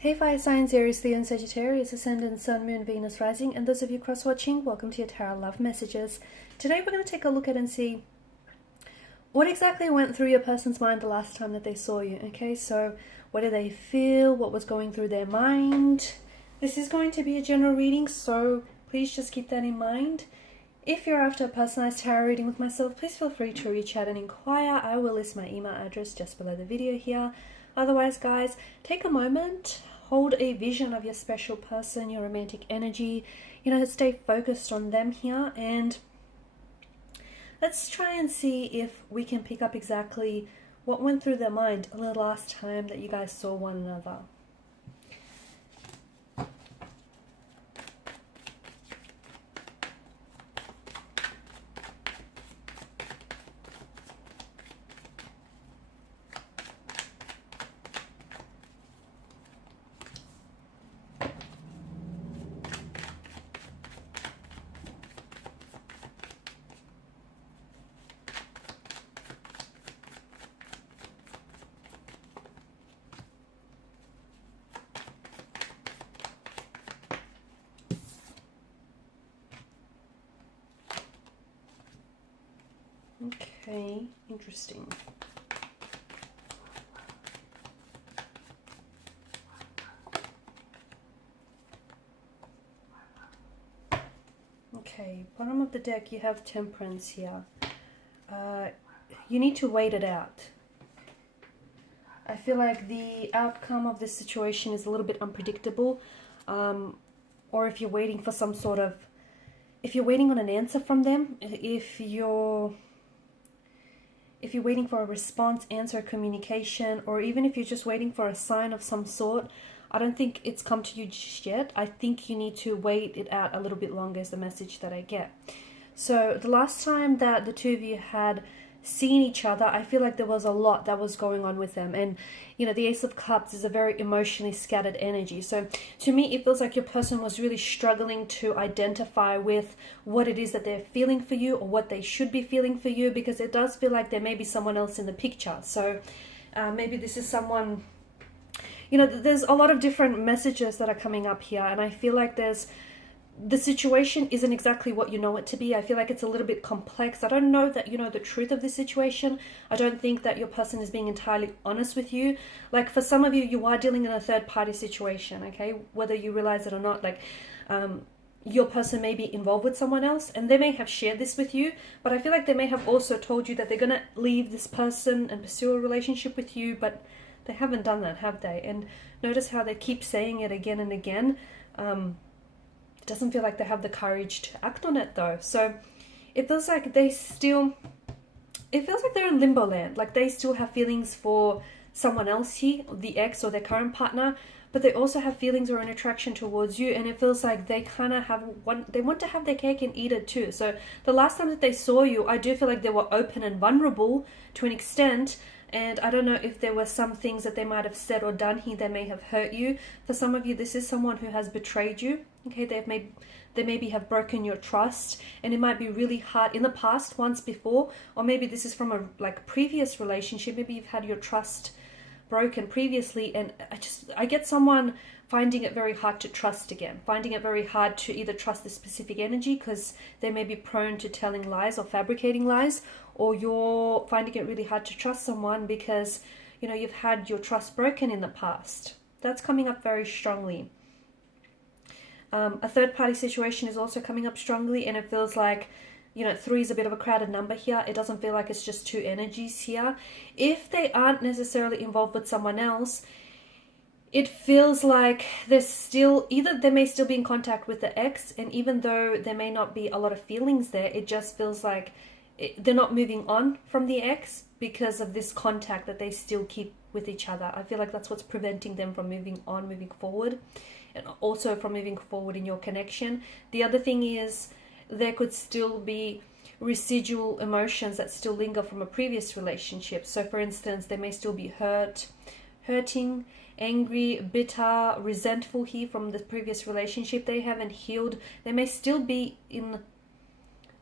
Hey fire signs, Aries, Leo and Sagittarius, Ascendant, Sun, Moon, Venus, Rising, and those of you cross-watching, welcome to your Tarot Love Messages. Today we're going to take a look at and see what exactly went through your person's mind the last time that they saw you, okay? So what did they feel? What was going through their mind? This is going to be a general reading, so please just keep that in mind. If you're after a personalized tarot reading with myself, please feel free to reach out and inquire. I will list my email address just below the video here. Otherwise, guys, take a moment, hold a vision of your special person, your romantic energy, stay focused on them here, and let's try and see if we can pick up exactly what went through their mind the last time that you guys saw one another. Okay, interesting. Okay, bottom of the deck you have Temperance here. You need to wait it out. I feel like the outcome of this situation is a little bit unpredictable, or if you're waiting for some sort of, if you're waiting on an answer from them, if you're waiting for a response, answer, communication, or even if you're just waiting for a sign of some sort, I don't think it's come to you just yet. I think you need to wait it out a little bit longer is the message that I get. So the last time that the two of you had seen each other, I feel like there was a lot that was going on with them. And, the Ace of Cups is a very emotionally scattered energy. So to me, it feels like your person was really struggling to identify with what it is that they're feeling for you or what they should be feeling for you, because it does feel like there may be someone else in the picture. So maybe this is someone, there's a lot of different messages that are coming up here. And I feel like the situation isn't exactly what you know it to be. I feel like it's a little bit complex. I don't know that you know the truth of this situation. I don't think that your person is being entirely honest with you. Like for some of you, you are dealing in a third party situation, okay? Whether you realize it or not, like your person may be involved with someone else and they may have shared this with you, but I feel like they may have also told you that they're going to leave this person and pursue a relationship with you, but they haven't done that, have they? And notice how they keep saying it again and again. Doesn't feel like they have the courage to act on it though. So it feels like they're in limbo land. Like they still have feelings for someone else here, the ex or their current partner, but they also have feelings or an attraction towards you. And it feels like they kind of they want to have their cake and eat it too. So the last time that they saw you, I do feel like they were open and vulnerable to an extent. And I don't know if there were some things that they might have said or done here that may have hurt you. For some of you, this is someone who has betrayed you. Okay, they maybe have broken your trust, and it might be really hard in the past, once before, or maybe this is from a previous relationship. Maybe you've had your trust broken previously, and I get someone finding it very hard to trust again, finding it very hard to either trust this specific energy because they may be prone to telling lies or fabricating lies, or you're finding it really hard to trust someone because you've had your trust broken in the past. That's coming up very strongly. A third party situation is also coming up strongly, and it feels like 3 is a bit of a crowded number here. It doesn't feel like it's just two energies here. If they aren't necessarily involved with someone else, it feels like they may still be in contact with the ex, and even though there may not be a lot of feelings there, it just feels like they're not moving on from the ex because of this contact that they still keep with each other. I feel like that's what's preventing them from moving forward, and also from moving forward in your connection. The other thing is there could still be residual emotions that still linger from a previous relationship. So for instance, they may still be hurting, angry, bitter, resentful here from the previous relationship. They haven't healed. They may still be in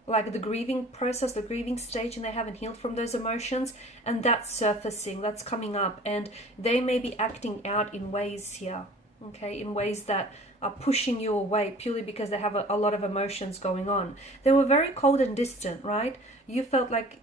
the grieving process, the grieving stage, and they haven't healed from those emotions, and that's surfacing, that's coming up, and they may be acting out in ways here okay, in ways that are pushing you away purely because they have a lot of emotions going on. They were very cold and distant, right? You felt like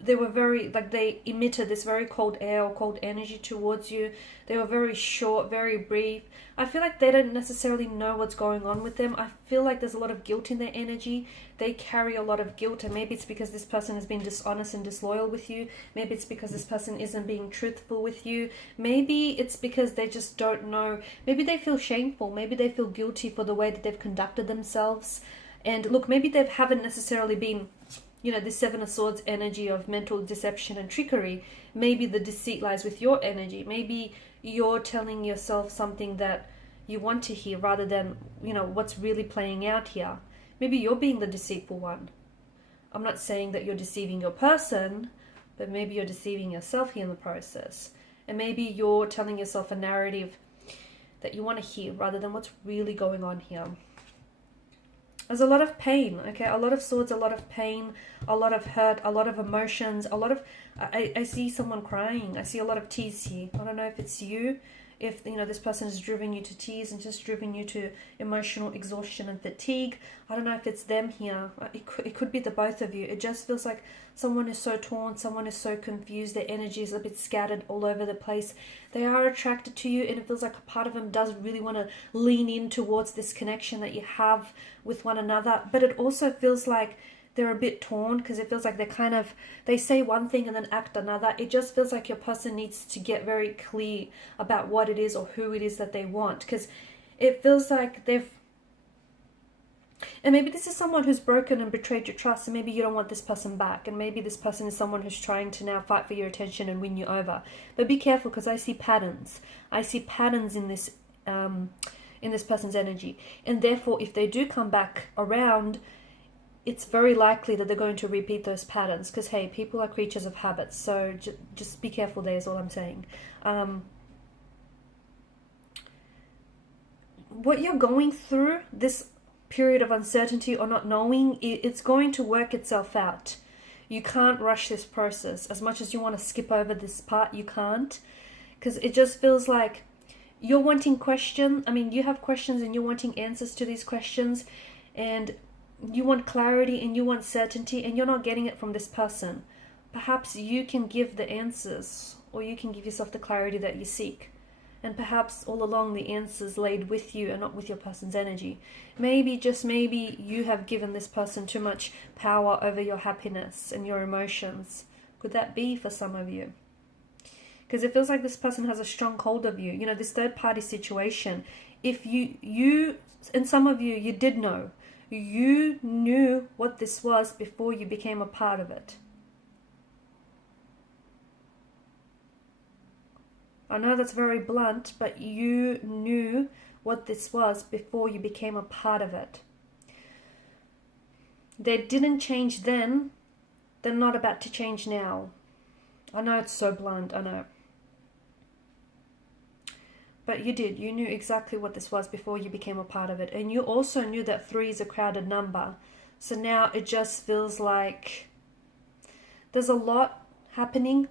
they were very, like they emitted this very cold air or cold energy towards you. They were very short, very brief. I feel like they don't necessarily know what's going on with them. I feel like there's a lot of guilt in their energy. They carry a lot of guilt, and maybe it's because this person has been dishonest and disloyal with you. Maybe it's because this person isn't being truthful with you. Maybe it's because they just don't know. Maybe they feel shameful. Maybe they feel guilty for the way that they've conducted themselves. And look, maybe they haven't necessarily been, you know, the Seven of Swords energy of mental deception and trickery. Maybe the deceit lies with your energy. Maybe you're telling yourself something that you want to hear rather than, you know, what's really playing out here. Maybe you're being the deceitful one. I'm not saying that you're deceiving your person, but maybe you're deceiving yourself here in the process. And maybe you're telling yourself a narrative that you want to hear rather than what's really going on here. There's a lot of pain, okay? A lot of swords, a lot of pain, a lot of hurt, a lot of emotions, a lot of... I see someone crying. I see a lot of tears here. I don't know if it's you, if, you know, this person has driven you to tears and just driven you to emotional exhaustion and fatigue. I don't know if it's them here. It could be the both of you. It just feels like someone is so torn, someone is so confused, their energy is a bit scattered all over the place. They are attracted to you, and it feels like a part of them does really want to lean in towards this connection that you have with one another. But it also feels like they're a bit torn, because it feels like they say one thing and then act another. It just feels like your person needs to get very clear about what it is or who it is that they want, because it feels like they've... And maybe this is someone who's broken and betrayed your trust, and maybe you don't want this person back, and maybe this person is someone who's trying to now fight for your attention and win you over. But be careful, because I see patterns. I see patterns in this person's energy, and therefore if they do come back around, it's very likely that they're going to repeat those patterns, because hey, people are creatures of habits. So just be careful there is all I'm saying. What you're going through, this period of uncertainty or not knowing, it's going to work itself out. You can't rush this process. As much as you want to skip over this part, you can't, because it just feels like you're wanting you have questions and you're wanting answers to these questions, and you want clarity and you want certainty, and you're not getting it from this person. Perhaps you can give the answers, or you can give yourself the clarity that you seek. And perhaps all along the answers laid with you and not with your person's energy. Maybe, just maybe, you have given this person too much power over your happiness and your emotions. Could that be for some of you? Because it feels like this person has a strong hold of you. You know, this third party situation. If you and some of you did know. You knew what this was before you became a part of it. I know that's very blunt, but you knew what this was before you became a part of it. They didn't change then. They're not about to change now. I know it's so blunt, I know. But you did. You knew exactly what this was before you became a part of it. And you also knew that 3 is a crowded number. So now it just feels like there's a lot happening.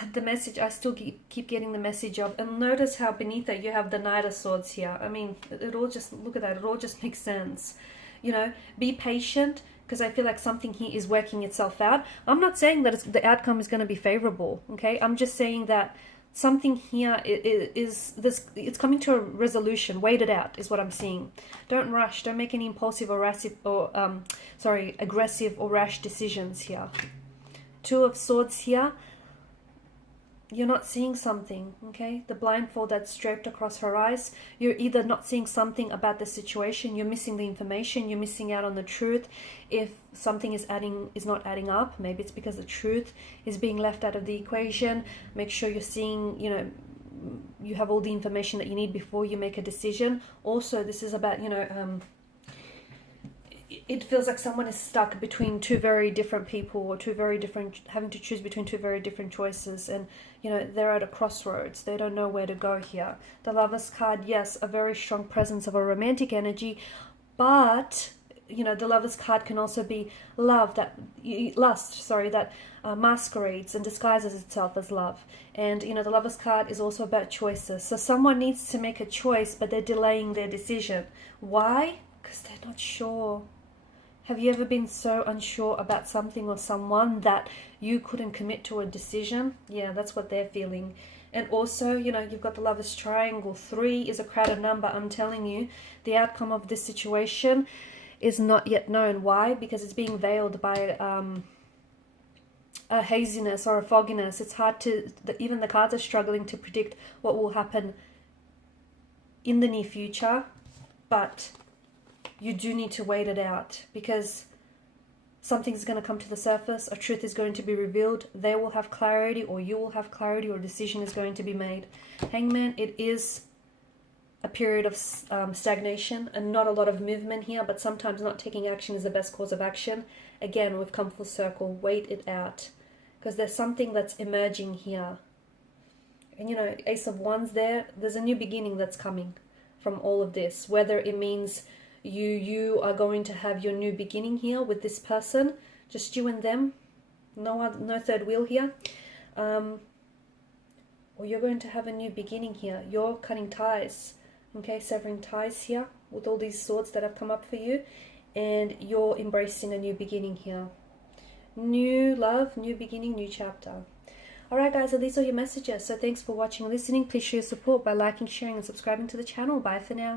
But the message, I still keep getting the message of, and notice how beneath it you have the Knight of Swords here. I mean, it all just, look at that, it all just makes sense. You know, be patient, because I feel like something here is working itself out. I'm not saying that the outcome is going to be favorable, okay? I'm just saying that something here it's coming to a resolution. Wait it out is what I'm seeing. Don't rush. Don't make any impulsive or aggressive or rash decisions here. 2 of Swords here. You're not seeing something, okay? The blindfold that's draped across her eyes. You're either not seeing something about the situation, you're missing the information, you're missing out on the truth. If something is not adding up, maybe it's because the truth is being left out of the equation. Make sure you're seeing, you know, you have all the information that you need before you make a decision. Also, this is about, you know, it feels like someone is stuck between 2 very different people, or having to choose between 2 very different choices, and you know, they're at a crossroads. They don't know where to go here. The Lovers card, yes, a very strong presence of a romantic energy, but you know, the Lovers card can also be love, lust, that masquerades and disguises itself as love. And, you know, the Lovers card is also about choices. So someone needs to make a choice, but they're delaying their decision. Why? Because they're not sure. Have you ever been so unsure about something or someone that you couldn't commit to a decision? Yeah, that's what they're feeling. And also, you know, you've got the Lovers triangle. 3 is a crowded number. I'm telling you, the outcome of this situation is not yet known. Why? Because it's being veiled by a haziness or a fogginess. It's hard to, even the cards are struggling to predict what will happen in the near future. But you do need to wait it out, because something's going to come to the surface, a truth is going to be revealed, they will have clarity, or you will have clarity, or a decision is going to be made. Hangman, it is a period of stagnation and not a lot of movement here, but sometimes not taking action is the best course of action. Again, we've come full circle. Wait it out, because there's something that's emerging here. And, you know, Ace of Wands there's a new beginning that's coming from all of this, whether it means you are going to have your new beginning here with this person, just you and them, no third wheel here, or you're going to have a new beginning here. You're cutting ties, okay, severing ties here with all these swords that have come up for you, and you're embracing a new beginning here. New love, new beginning, new chapter. Alright guys, so these are your messages. So thanks for watching and listening. Please show your support by liking, sharing and subscribing to the channel. Bye for now.